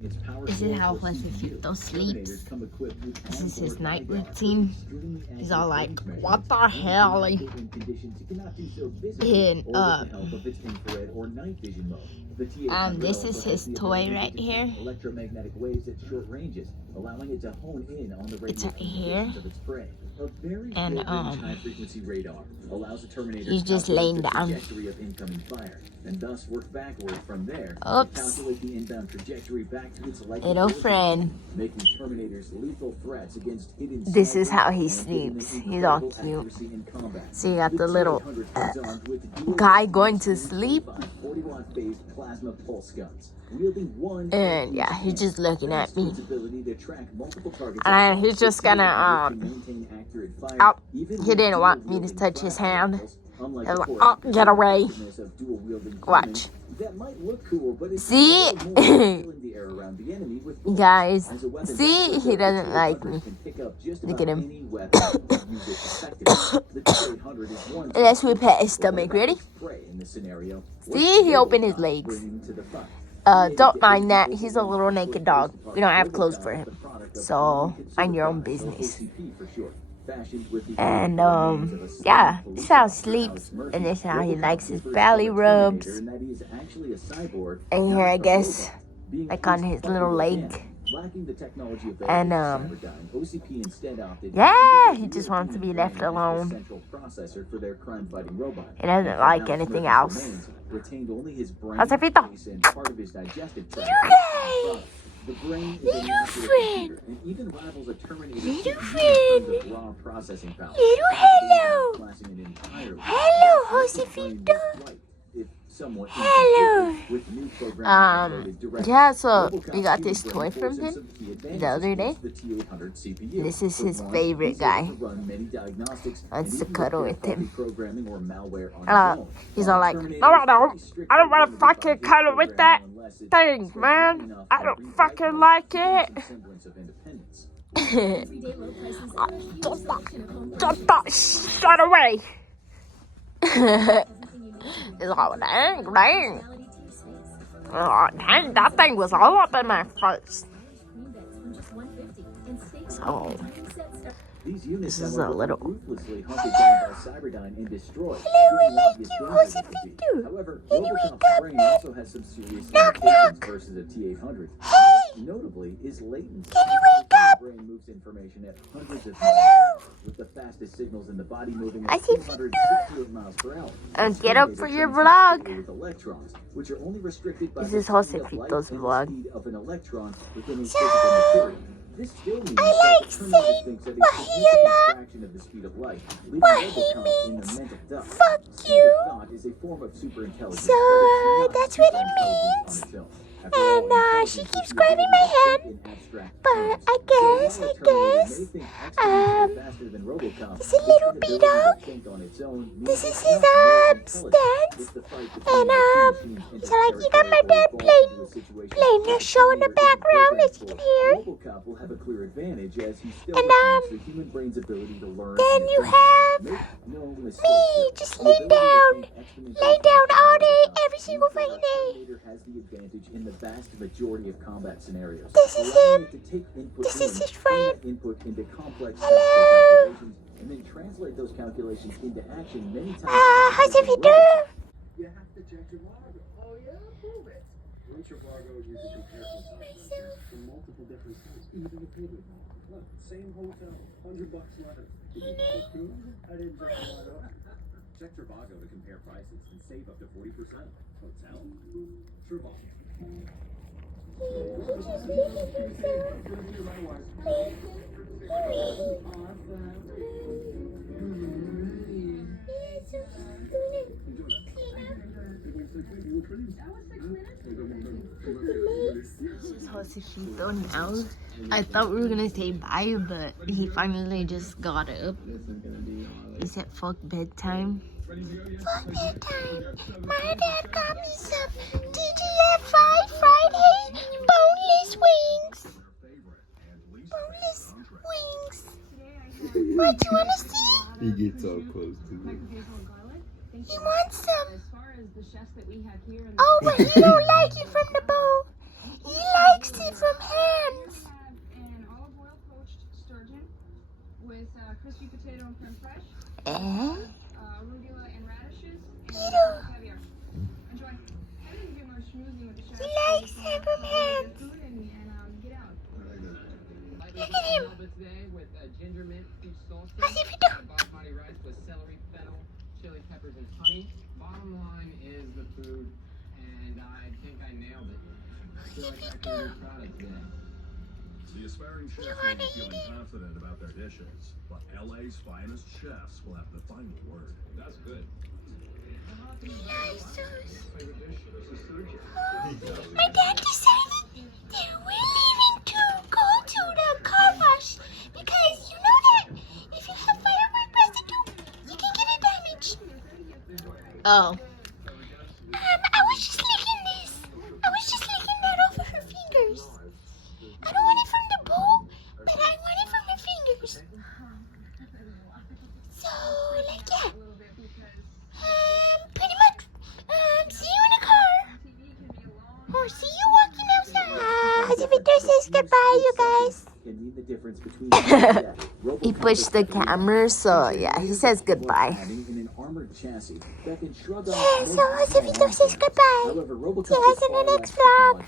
This is how Josefito sleeps. This is his night routine. He's all like, what the hell? And this is his toy right here. It's right here. And he's just laying down. Oops. Little friend. This is how he sleeps. He's all cute. So you got the little guy going to sleep. And yeah, he's just looking at me. And he's just gonna oh, he didn't want me to touch his hand. He was like, oh, get away. Watch. See? Guys, see? He doesn't like me. Look at him. Let's repair his stomach. Ready? See? He opened his legs. Don't mind that. He's a little naked dog. We don't have clothes for him. So, mind your own business. And, yeah, this is how he sleeps. And this is how he likes his belly rubs. And here, I guess, like on his little leg. And, yeah, he just wants to be left alone. He doesn't like anything else. Josefito! You guys! Little friend! Little friend! Little hello! Hello, Josefito! Hello! Yeah, so we got this toy from him the other day. This is his favorite guy. Wants to cuddle with him. He's all like, no, I don't. I don't want to fucking cuddle with that thing, man. I don't fucking like it. Shut away. It's all dang. Oh, dang, that thing was all up in my face. So, this is a little. Hello! Hello, I like you, Josefito. Can you wake up, man? Knock, knock. Hey! Can you wake up? Hello! Josefito. And get up for your vlog. This is Josefito's vlog. So, I like saying Wahila. Wahi means fuck you. So that's what it means. And she keeps grabbing my hand. But I guess, this is a little B-dog. This is his stance. And so like you got my dad playing a show in the background, as you can hear. And then you have me just laying down all day, every single fucking day. This is him. This is his friend. Hello. How's it do? Same hotel, $100 left. I didn't check Trivago to compare prices and save up to 40%. Hotel Trivago. This is Josefito now. I thought we were gonna say bye, but he finally just got up. He said fuck bedtime. Fuck bedtime. My dad got me some TGF Friday boneless wings. Boneless wings. What, you wanna see? He gets so close to it. He wants some. Oh, but he don't like it from the bowl. He likes likes it from hands. An olive oil poached sturgeon with crispy potato and creme fraiche, arugula and radishes, and caviar. Enjoy. I'm gonna do my schmoozing with the chef. He likes it from hands. Food and get out. Look at him. Today with ginger mint peach salsa, How's he do? basmati rice with celery, fennel, chili peppers, and honey. Bottom line is the food, and I think I nailed it. I feel like I can be proud of today. The aspiring chefs You may wanna be eat feeling it? confident about their dishes, but LA's finest chefs will have the final word. That's good. He likes those. My dad decided that we're leaving to go to the car wash because you know that if you have firework residue, you can get it damaged. Oh. I was just licking this. I was just licking that off of her fingers. I don't want it from the bowl, but I want it from her fingers. So, like that. Pretty much. See you in the car. Or see you walking outside. Victor says goodbye, you guys. He pushed the camera, so yeah, he says goodbye. Yeah, so Victor says goodbye. See you guys in the next vlog.